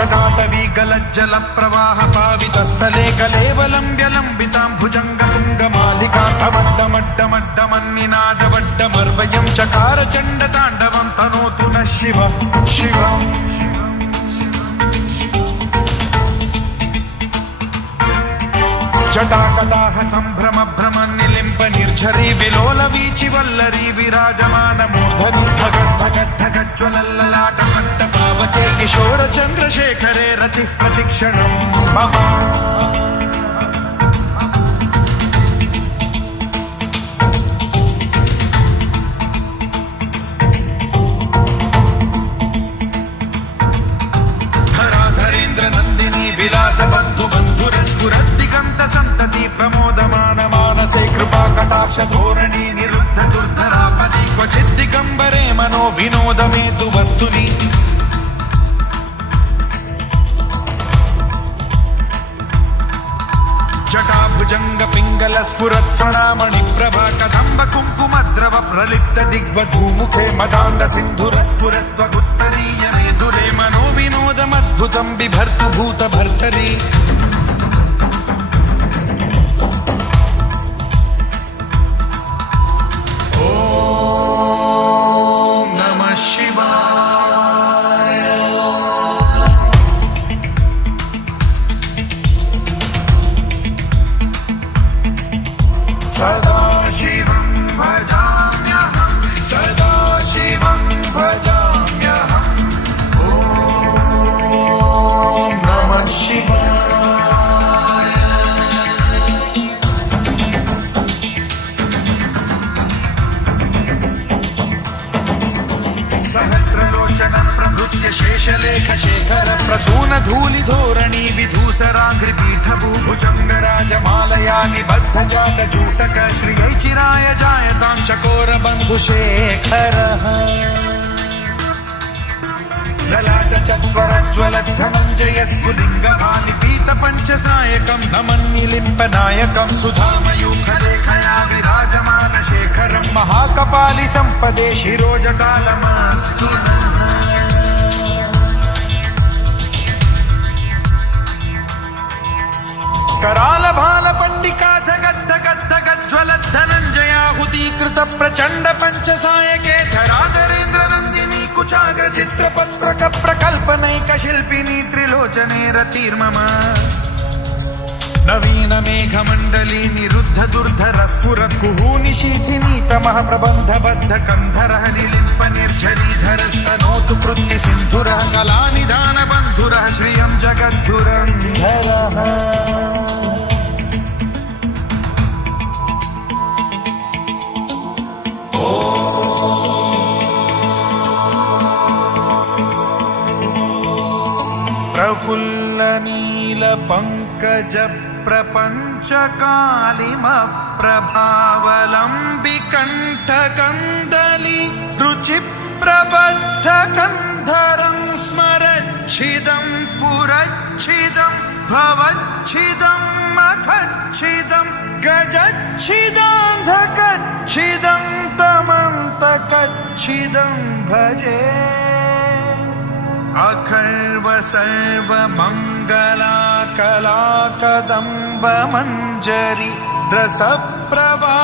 जटाटवी गलज्जल प्रवाह पावितस्थले कलेवलम्ब्यलम्बितां भुजङ्गतुङ्गमालिकान्तमड्डमड्डमड्डमन्निनादवड्डमर्वयं चकार चण्डताण्डवं तनोतु नः शिव शिव। जटाकटाह सम्भ्रम भ्रमन्निलिम्ब निर्झरी विलोल वीचि वल्लरी विराजमान मूर्धनि धगद्धगद्धगज्ज्वलल्ललाट पट्टपावके किशोर चन्द्रशेखरे रति प्रतिक्षणं मम। धराधरेन्द्र नन्दिनी विलास बन्धु बन्धुरस्फुरद्दिगन्त सन्तति प्रमोदमान मानसे कृपा कटाक्ष धोरणी निरुद्ध दुर्धरापदि क्वचिद्दिगम्बरे मनो विनोदमेतु वस्तुनि। जटाभुजंग पिंगल स्फुरत् प्रणामणि प्रभा कदम्ब कुङ्कुमद्रव प्रलिप्त दिग्वधूमुखे मदान्ध सिन्धुर स्फुरत्वगुत्तरीय मेधुरे मनो विनोदमद्भुतं बिभर्तु भूत भर्तरि। ओम नमः शिवाय। सदा शिवं भजाम्यहं सदा शिवं भजाम्यहम्। ओम नमः शिवाय। सहस्रलोचन प्रभृत्य शेषलेख शेखर प्रसून धूलि धोरणी विधूसराघ्रि पीठभूभुजंग राजमालया निबद्ध जात जूटक श्रियै चिराय जायतां चकोर बन्धुशेखरः। ललाट चत्वरज्ज्वल धनञ्जय स्फुलिङ्गभानि पीत पञ्चसायकं नमन्निलिम्पनायकं सुधामयूखलेखया विराजमान शेखरं महाकपालि सम्पदे शिरोजटालमस्तु नः। कराल भाल पट्टिका धगद्धगद्धगज्ज्वल धनञ्जयाहुतीकृत प्रचण्ड पञ्चसायके धराधरेन्द्र नन्दिनी कुचाग्र चित्रपत्रक प्रकल्पनैक शिल्पिनी त्रिलोचने रतिर्मम। नवीन मेघमण्डली निरुद्ध दुर्धर स्फुर कुहूनि शीथिनी तमः प्रबन्ध बद्ध कन्धरः निलिम्प निर्झरीधरस्तनोतु कृत्ति सिन्धुरः कलानिधान बन्धुरः श्रियं जगद्धुरन्धरः। प्रफुल्ल नील पंकज प्रपंच कालिम प्रभावलंबि कंठ कंदली रुचि प्रबद्ध कंधरं स्मरच्छिदं पुरच्छिदं भवच्छिदं मखच्छिदं गजच्छिदान्धकच्छिदं तमन्तकच्छिदं भजे। अखर्व सर्व मंगला कला कदम्ब मंजरी रस प्रभा